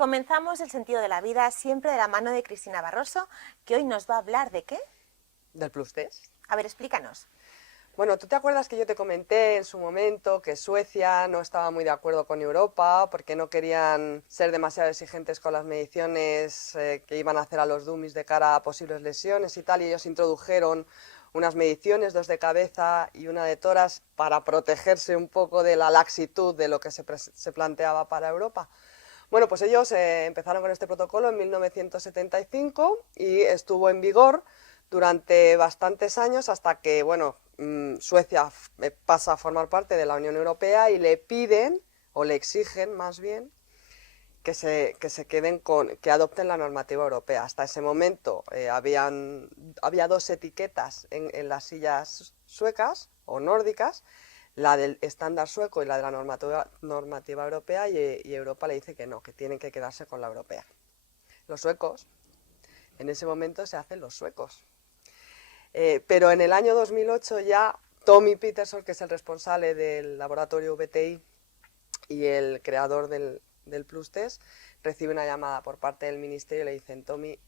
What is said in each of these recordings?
Comenzamos el sentido de la vida siempre de la mano de Cristina Barroso, que hoy nos va a hablar de ¿qué? ¿Del plus test? A ver, explícanos. Bueno, ¿tú te acuerdas que yo te comenté en su momento que Suecia no estaba muy de acuerdo con Europa porque no querían ser demasiado exigentes con las mediciones que iban a hacer a los dummies de cara a posibles lesiones y tal? Y ellos introdujeron unas mediciones, 2 de cabeza y 1 de tórax, para protegerse un poco de la laxitud de lo que se planteaba para Europa. Bueno, pues ellos empezaron con este protocolo en 1975 y estuvo en vigor durante bastantes años hasta que, bueno, Suecia pasa a formar parte de la Unión Europea y le piden, o le exigen más bien, que se queden que adopten la normativa europea. Hasta ese momento había 2 etiquetas en las sillas suecas o nórdicas, la del estándar sueco y la de la normativa europea, y Europa le dice que no, que tienen que quedarse con la europea. Los suecos, en ese momento se hacen los suecos. Pero en el año 2008 ya Tommy Peterson, que es el responsable del laboratorio VTI y el creador del Plus Test, recibe una llamada por parte del ministerio y le dicen: Tommy,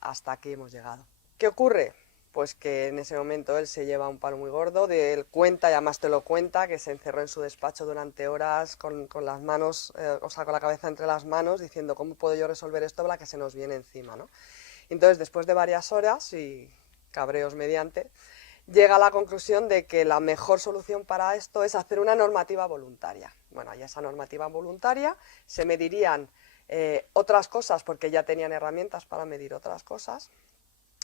hasta aquí hemos llegado. ¿Qué ocurre? Pues que en ese momento él se lleva un palo muy gordo, él cuenta, y además te lo cuenta, que se encerró en su despacho durante horas con las manos, o sea, con la cabeza entre las manos, diciendo: ¿cómo puedo yo resolver esto para que se nos viene encima, ¿no? Entonces, después de varias horas y cabreos mediante, llega a la conclusión de que la mejor solución para esto es hacer una normativa voluntaria. Bueno, y esa normativa voluntaria se medirían otras cosas, porque ya tenían herramientas para medir otras cosas,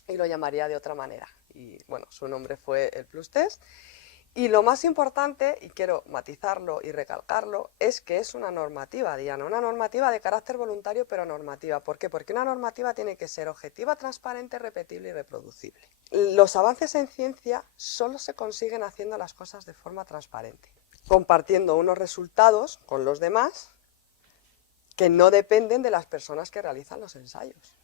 y lo llamaría de otra manera. Y bueno, su nombre fue el Plus Test. Y lo más importante, y quiero matizarlo y recalcarlo, es que es una normativa, Diana, una normativa de carácter voluntario, pero normativa. ¿Por qué? Porque una normativa tiene que ser objetiva, transparente, repetible y reproducible. Los avances en ciencia solo se consiguen haciendo las cosas de forma transparente, compartiendo unos resultados con los demás que no dependen de las personas que realizan los ensayos.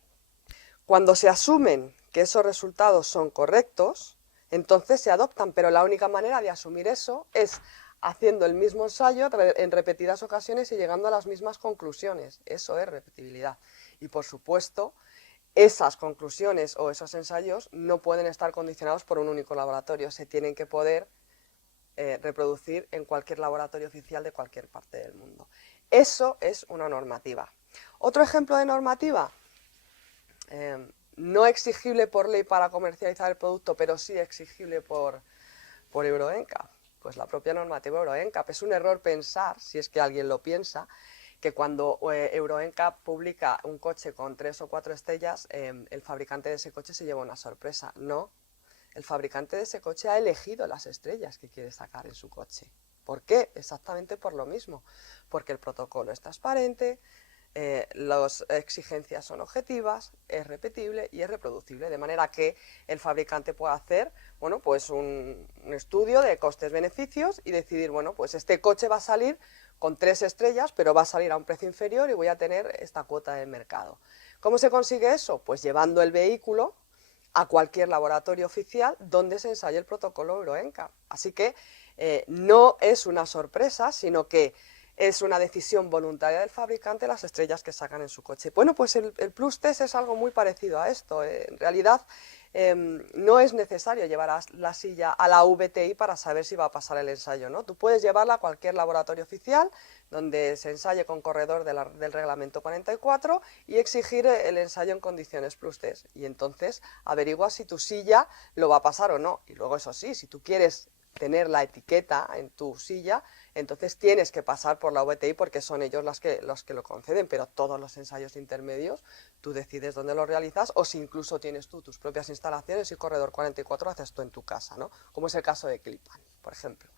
Cuando se asumen que esos resultados son correctos, entonces se adoptan, pero la única manera de asumir eso es haciendo el mismo ensayo en repetidas ocasiones y llegando a las mismas conclusiones. Eso es repetibilidad. Y por supuesto, esas conclusiones o esos ensayos no pueden estar condicionados por un único laboratorio, se tienen que poder reproducir en cualquier laboratorio oficial de cualquier parte del mundo. Eso es una normativa. Otro ejemplo de normativa, no exigible por ley para comercializar el producto, pero sí exigible por Euro NCAP, pues la propia normativa Euro NCAP. Es un error pensar, si es que alguien lo piensa, que cuando Euro NCAP publica un coche con 3 o 4 estrellas, el fabricante de ese coche se lleva una sorpresa. No, el fabricante de ese coche ha elegido las estrellas que quiere sacar en su coche. ¿Por qué? Exactamente por lo mismo, porque el protocolo es transparente, las exigencias son objetivas, es repetible y es reproducible, de manera que el fabricante puede hacer, bueno, pues un estudio de costes-beneficios y decidir: bueno, pues este coche va a salir con 3 estrellas, pero va a salir a un precio inferior y voy a tener esta cuota de mercado. ¿Cómo se consigue eso? Pues llevando el vehículo a cualquier laboratorio oficial donde se ensaye el protocolo Euro NCAP. Así que no es una sorpresa, sino que es una decisión voluntaria del fabricante las estrellas que sacan en su coche. Bueno, pues el Plus Test es algo muy parecido a esto. En realidad no es necesario llevar la silla a la VTI para saber si va a pasar el ensayo, ¿no? Tú puedes llevarla a cualquier laboratorio oficial donde se ensaye con corredor del reglamento 44 y exigir el ensayo en condiciones Plus Test. Y entonces averigua si tu silla lo va a pasar o no. Y luego, eso sí, si tú quieres tener la etiqueta en tu silla, entonces tienes que pasar por la VTI, porque son ellos los que lo conceden, pero todos los ensayos intermedios tú decides dónde los realizas, o si incluso tienes tú tus propias instalaciones y corredor 44 haces tú en tu casa, ¿no? Como es el caso de Clipan, por ejemplo.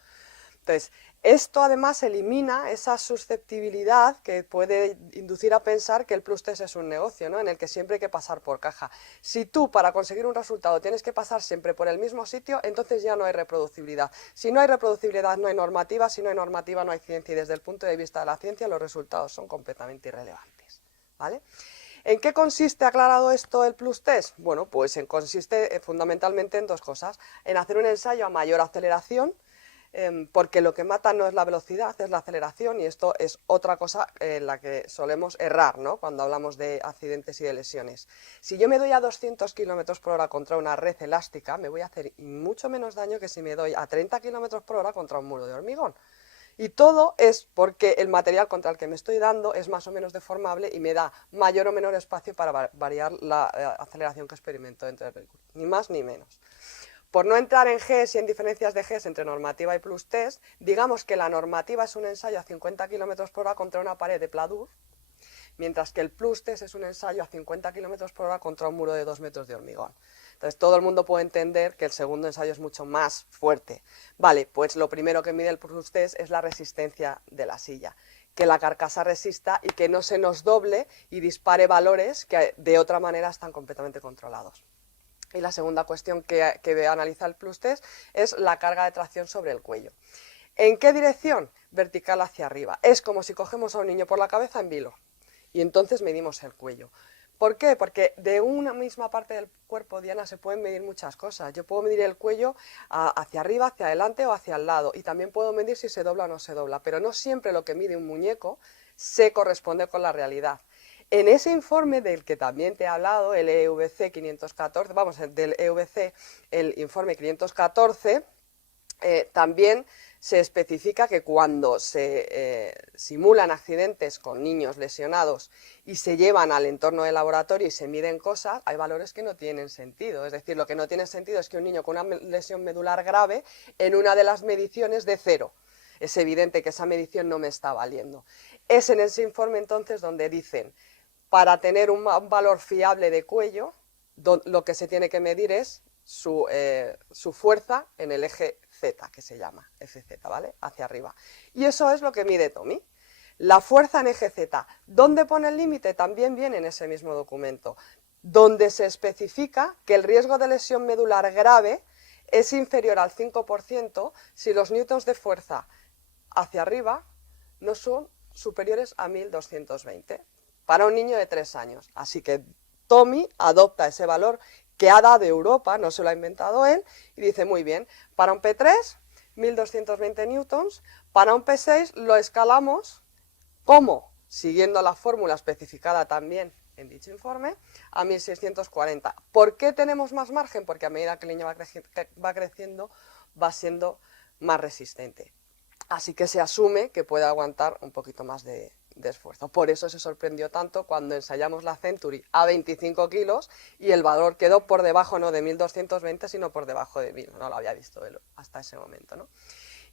Entonces, esto además elimina esa susceptibilidad que puede inducir a pensar que el Plus Test es un negocio, ¿no? En el que siempre hay que pasar por caja. Si tú, para conseguir un resultado, tienes que pasar siempre por el mismo sitio, entonces ya no hay reproducibilidad. Si no hay reproducibilidad, no hay normativa; si no hay normativa, no hay ciencia, y desde el punto de vista de la ciencia los resultados son completamente irrelevantes, ¿vale? ¿En qué consiste, aclarado esto, el Plus Test? Bueno, pues consiste fundamentalmente en 2 cosas: en hacer un ensayo a mayor aceleración, porque lo que mata no es la velocidad, es la aceleración, y esto es otra cosa en la que solemos errar, ¿no?, cuando hablamos de accidentes y de lesiones. Si yo me doy a 200 km por hora contra una red elástica, me voy a hacer mucho menos daño que si me doy a 30 km por hora contra un muro de hormigón. Y todo es porque el material contra el que me estoy dando es más o menos deformable y me da mayor o menor espacio para variar la aceleración que experimento dentro del vehículo, ni más ni menos. Por no entrar en GES y en diferencias de GES entre normativa y plus test, digamos que la normativa es un ensayo a 50 km por hora contra una pared de pladur, mientras que el plus test es un ensayo a 50 km por hora contra un muro de 2 metros de hormigón. Entonces todo el mundo puede entender que el segundo ensayo es mucho más fuerte. Vale, pues lo primero que mide el plus test es la resistencia de la silla, que la carcasa resista y que no se nos doble y dispare valores que de otra manera están completamente controlados. Y la segunda cuestión que analiza el plus test es la carga de tracción sobre el cuello. ¿En qué dirección? Vertical hacia arriba. Es como si cogemos a un niño por la cabeza en vilo y entonces medimos el cuello. ¿Por qué? Porque de una misma parte del cuerpo, Diana, se pueden medir muchas cosas. Yo puedo medir el cuello hacia arriba, hacia adelante o hacia el lado, y también puedo medir si se dobla o no se dobla, pero no siempre lo que mide un muñeco se corresponde con la realidad. En ese informe del que también te he hablado, el EVC 514, del EVC, el informe 514, también se especifica que cuando se simulan accidentes con niños lesionados y se llevan al entorno del laboratorio y se miden cosas, hay valores que no tienen sentido. Es decir, lo que no tiene sentido es que un niño con una lesión medular grave, en una de las mediciones de 0. Es evidente que esa medición no me está valiendo. Es en ese informe entonces donde dicen, para tener un valor fiable de cuello, lo que se tiene que medir es su fuerza en el eje Z, que se llama FZ, ¿vale? Hacia arriba. Y eso es lo que mide Tommy. La fuerza en eje Z. ¿Dónde pone el límite? También viene en ese mismo documento, donde se especifica que el riesgo de lesión medular grave es inferior al 5% si los newtons de fuerza hacia arriba no son superiores a 1220 para un niño de 3 años. Así que Tommy adopta ese valor que ha dado Europa, no se lo ha inventado él, y dice, muy bien, para un P3, 1220 newtons, para un P6 lo escalamos, ¿cómo? Siguiendo la fórmula especificada también en dicho informe, a 1640. ¿Por qué tenemos más margen? Porque a medida que el niño va creciendo, va siendo más resistente. Así que se asume que puede aguantar un poquito más de esfuerzo. Por eso se sorprendió tanto cuando ensayamos la Century a 25 kilos y el valor quedó por debajo no de 1220, sino por debajo de 1000. No lo había visto él hasta ese momento, ¿no?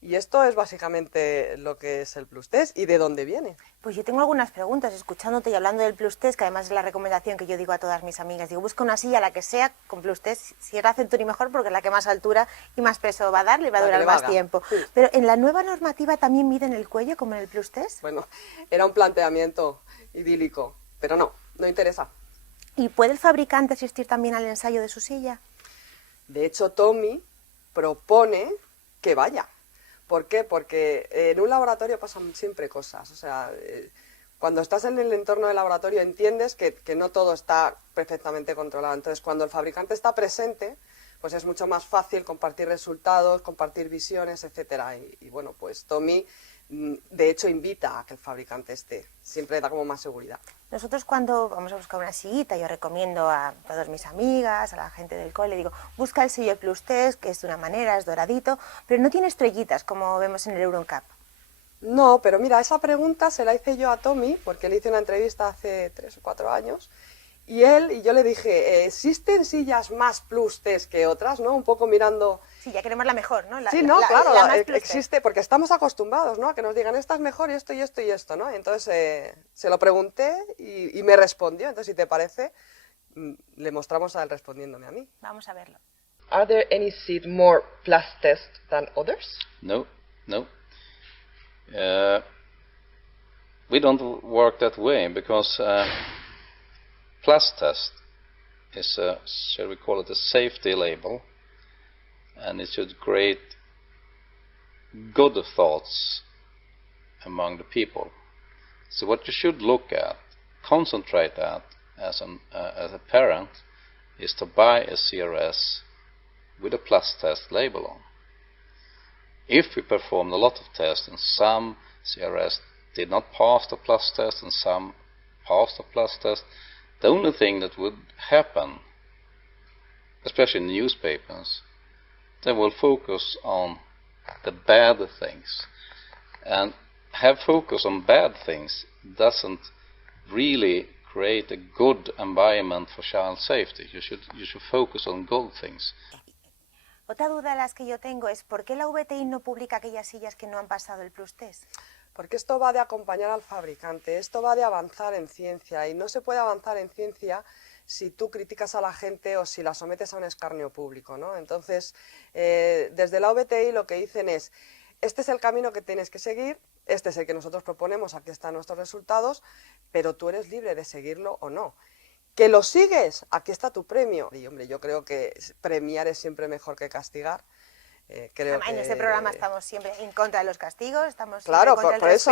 Y esto es básicamente lo que es el plus test y de dónde viene. Pues yo tengo algunas preguntas, escuchándote y hablando del plus test, que además es la recomendación que yo digo a todas mis amigas. Digo, busca una silla, la que sea, con plus test. Si es la Century mejor, porque es la que más altura y más peso va a dar, le va a durar más tiempo. Sí. Pero en la nueva normativa también miden el cuello, como en el plus test. Bueno, era un planteamiento idílico, pero no interesa. ¿Y puede el fabricante asistir también al ensayo de su silla? De hecho, Tommy propone que vaya. ¿Por qué? Porque en un laboratorio pasan siempre cosas. O sea, cuando estás en el entorno del laboratorio entiendes que no todo está perfectamente controlado. Entonces, cuando el fabricante está presente, pues es mucho más fácil compartir resultados, compartir visiones, etcétera. Y bueno, pues Tommy, de hecho, invita a que el fabricante esté. Siempre da como más seguridad. Nosotros cuando vamos a buscar una sillita, yo recomiendo a todas mis amigas, a la gente del cole, digo, busca el sello Plus Test, que es de una manera, es doradito, pero no tiene estrellitas, como vemos en el EuroNCAP. No, pero mira, esa pregunta se la hice yo a Tommy, porque le hice una entrevista hace 3 o 4 años, y yo le dije, ¿existen sillas más Plus Test que otras, no? Un poco mirando... Sí, ya queremos la mejor, ¿no? Claro, existe, porque estamos acostumbrados, ¿no? A que nos digan, esta es mejor y esto y esto y esto, ¿no? Entonces se lo pregunté y me respondió. Entonces, si te parece, le mostramos a él respondiéndome a mí. Vamos a verlo. Are there any seats more plus test than others? No. We don't work that way because plus test is a, shall we call it, a safety label. And it should create good thoughts among the people. So what you should look at, concentrate at as a parent, is to buy a CRS with a plus test label on. if we performed a lot of tests and some CRS did not pass the plus test and some passed the plus test, the only thing that would happen, especially in newspapers, they will focus on the bad things. And have focus on bad things doesn't really create a good environment for child safety. You should focus on good things. Otra duda de las que yo tengo es ¿por qué la VTI no publica aquellas sillas que no han pasado el plus test? Porque esto va de acompañar al fabricante, esto va de avanzar en ciencia y no se puede avanzar en ciencia si tú criticas a la gente o si la sometes a un escarnio público, ¿no? Entonces, desde la VTI lo que dicen es, este es el camino que tienes que seguir, este es el que nosotros proponemos, aquí están nuestros resultados, pero tú eres libre de seguirlo o no. ¿Que lo sigues? Aquí está tu premio. Y hombre, yo creo que premiar es siempre mejor que castigar. En este programa estamos siempre en contra de los castigos, estamos claro, siempre contra por el eso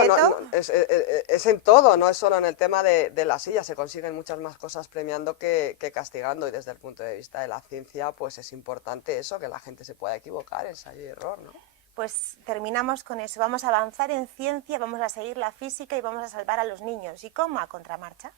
es en todo, no es solo en el tema de la silla, se consiguen muchas más cosas premiando que castigando, y desde el punto de vista de la ciencia pues es importante eso, que la gente se pueda equivocar, ensayo y error, ¿no? Pues terminamos con eso, vamos a avanzar en ciencia, vamos a seguir la física y vamos a salvar a los niños. ¿Y cómo? A contramarcha.